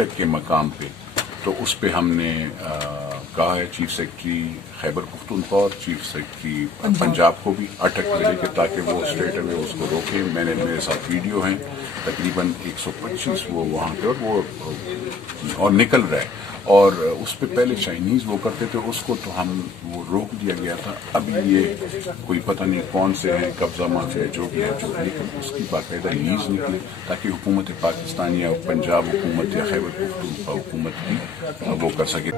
अटक के मकाम पे, तो उस पे हमने कहा है चीफ सेक्रेटरी खैबर पख्तूनख्वा और चीफ सेक्रेटरी पंजाब को भी अटक मिले कि ताकि वो स्ट्रेट अवे उसको रोके। मैंने मेरे साथ वीडियो हैं, तकरीबन 125 वो वहाँ पे, और वो और निकल रहा है। और उस पे पहले चाइनीज़ वो करते थे, उसको तो हम वो रोक दिया गया था। अब ये कोई पता नहीं कौन से हैं, कब्जा माफिया जो भी है, जो लेकिन उसकी बाकायदा लीज निकले ताकि हुकूमत पाकिस्तान या पंजाब हुकूमत या खैबर पख्तूनख्वा हुकूमत भी वो कर सके।